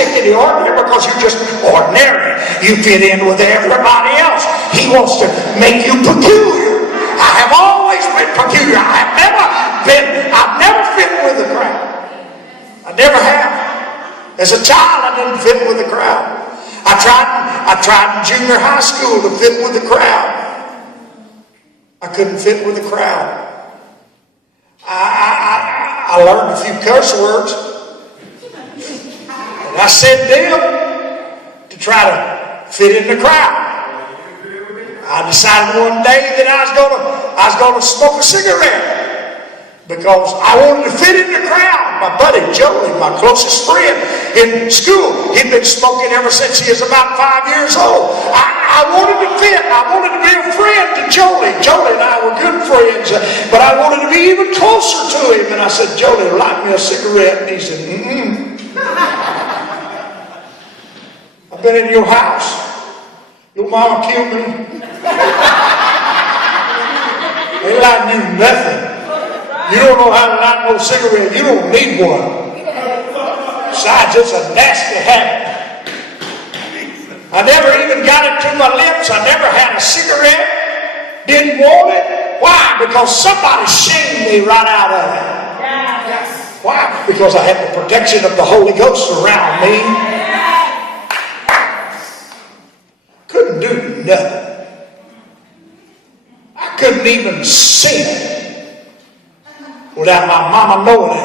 stick in the ordinary because you're just ordinary. You fit in with everybody else. He wants to make you peculiar. I have always been peculiar. I've never fit with the crowd. I never have. As a child, I didn't fit with the crowd. I tried in junior high school to fit with the crowd. I couldn't fit with the crowd. I learned a few curse words. And I said them to try to fit in the crowd. I decided one day that I was gonna smoke a cigarette because I wanted to fit in the crowd. My buddy Joey, my closest friend in school, he'd been smoking ever since he was about 5 years old. I wanted to fit. I wanted to be a friend to Joey. Joey and I were good friends, but I wanted to be even closer to him. And I said, Joey, light me a cigarette. And he said, I've been in your house. Your mama killed me. Ain't lighting you nothing. You don't know how to light no cigarette. You don't need one. Besides, it's a nasty habit. I never even got it to my lips. I never had a cigarette. Didn't want it. Why? Because somebody shamed me right out of it. Why? Because I had the protection of the Holy Ghost around me. Couldn't do nothing. I couldn't even sin without my mama knowing it.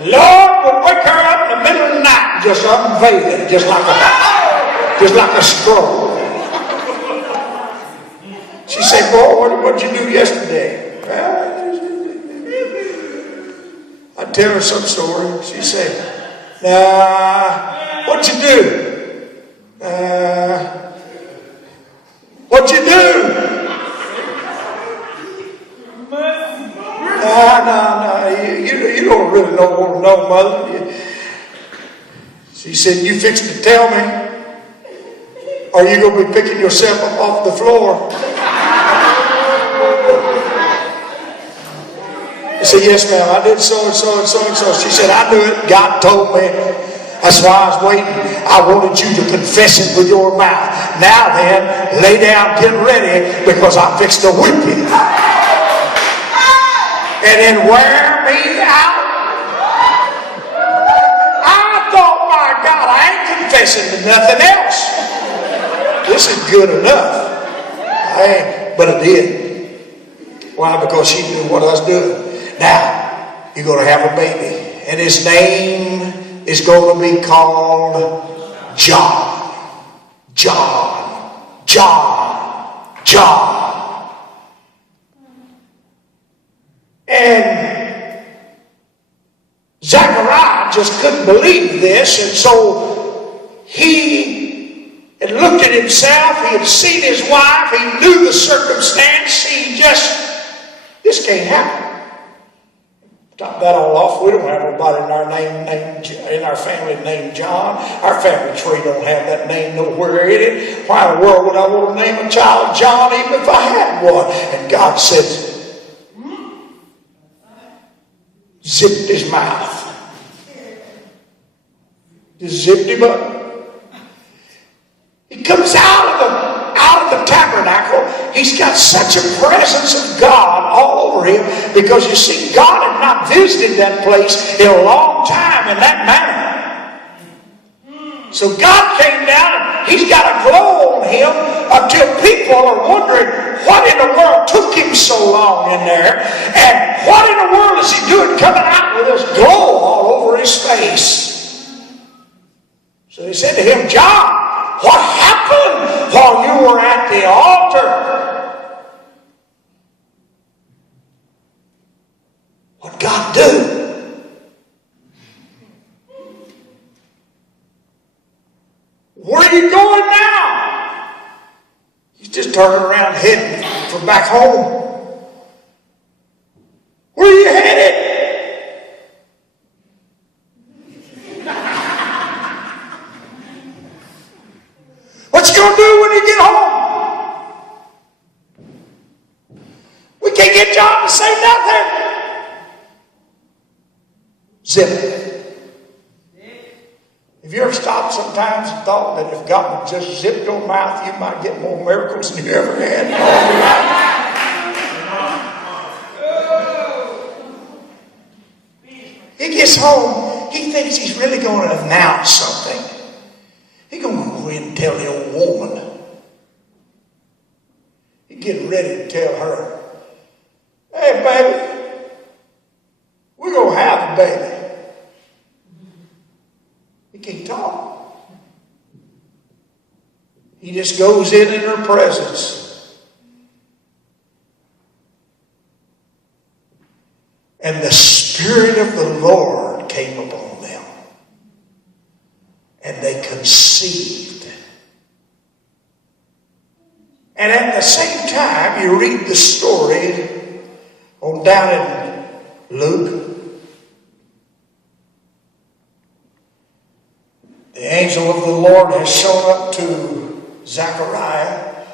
Lord would wake her up in the middle of the night and just unveil it, just like a scroll. She said, boy, what did you do yesterday? Well, I'd tell her some story. She said, what'd you do? What'd you do? No, you don't really want to know, Mother. She said, you fixing to tell me? Or you going to be picking yourself up off the floor? I said, yes, ma'am, I did so and so and so and so. She said, I knew it. God told me. That's why I was waiting. I wanted you to confess it with your mouth. Now then, lay down, get ready, because I'm fixed to whip you. And then wear me out. I thought, my God, I ain't confessing to nothing else. This is good enough. But I did. Why? Because she knew what I was doing. Now, you're going to have a baby. And his name is going to be called John. John. John. John. And Zechariah just couldn't believe this, and so he had looked at himself, he had seen his wife, he knew the circumstance, this can't happen. Top that all off, we don't have anybody in our family named John. Our family tree don't have that name nowhere in it. Why in the world would I want to name a child John even if I had one? And God says, zipped his mouth. Just zipped him up. He comes out of the tabernacle. He's got such a presence of God all over him because you see, God had not visited that place in a long time in that manner. So God came down and he's got a glow on him until people are wondering what in the world took him so long in there, and what in the world is he doing coming out with this glow all over his face. So they said to him, John, what happened while you were at the altar? What God do? Where are you going now? He's just turning around heading for back home. Where are you headed? What you gonna do when you get home? We can't get John to say nothing. Zip it. Have you ever stopped sometimes and thought that if God would just zip your mouth, you might get more miracles than you ever had in all your life? He gets home, he thinks he's really going to announce something. He's going to go in and tell the old woman. He's getting ready to tell her, hey, baby, we're going to have a baby. He can't talk. He just goes in her presence. And the Spirit of the Lord came upon them. And they conceived. And at the same time, you read the story on down in Luke. The angel of the Lord has shown up to Zechariah.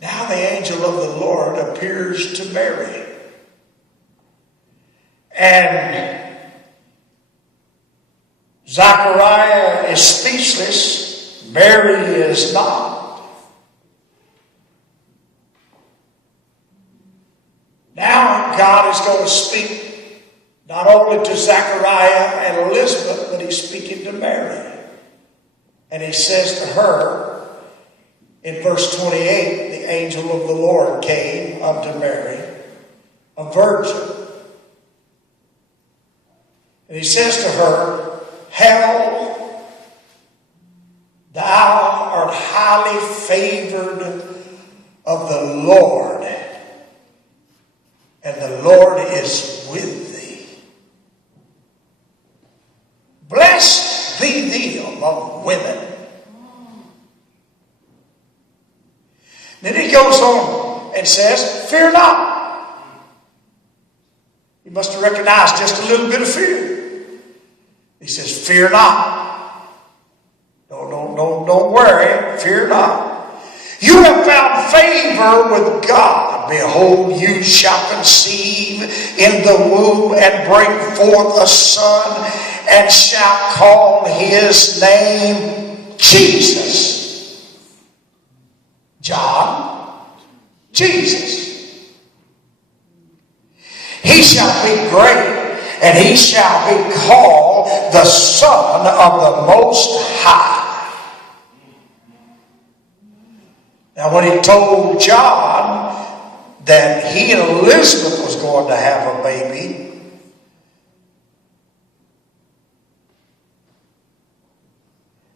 Now the angel of the Lord appears to Mary. And Zechariah is speechless. Mary is not. Now God is going to speak not only to Zechariah and Elizabeth, but he's speaking to Mary. And he says to her, in verse 28, the angel of the Lord came unto Mary, a virgin. And he says to her, hail, thou art highly favored of the Lord, and the Lord is with thee. Blessed be thee among women. Then he goes on and says, fear not. You must have recognized just a little bit of fear. He says, fear not. Don't worry. Fear not. You have found favor with God. Behold, you shall conceive in the womb and bring forth a son, and shall call his name Jesus. John, Jesus. He shall be great, and he shall be called the Son of the Most High. Now, when he told John that he and Elizabeth was going to have a baby,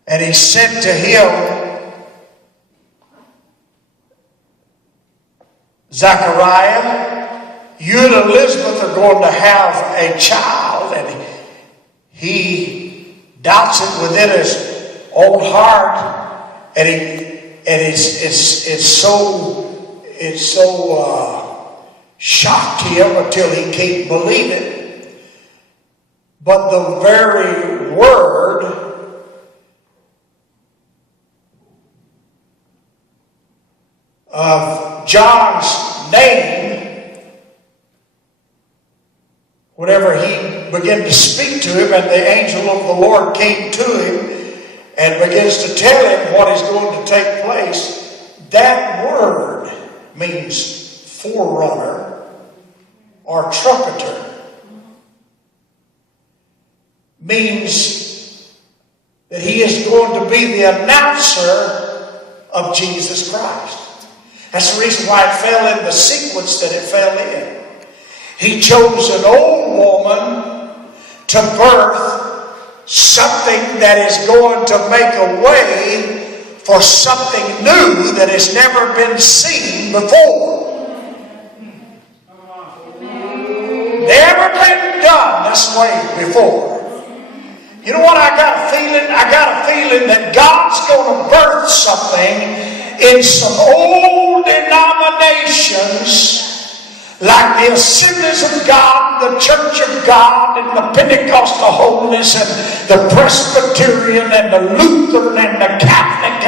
and he said to him, Zechariah, you and Elizabeth are going to have a child, and he doubts it within his own heart, and it's so shocked him until he can't believe it. But the very word of John's name, whenever he began to speak to him, and the angel of the Lord came to him and begins to tell him what is going to take place, that word means forerunner or trumpeter. Means that he is going to be the announcer of Jesus Christ. That's the reason why it fell in the sequence that it fell in. He chose an old woman to birth something that is going to make a way for something new that has never been seen before. Never been done this way before. You know what I got a feeling? I got a feeling that God's going to birth something in some old denominations like the Assemblies of God, the Church of God, and the Pentecostal Holiness, and the Presbyterian, and the Lutheran, and the Catholic.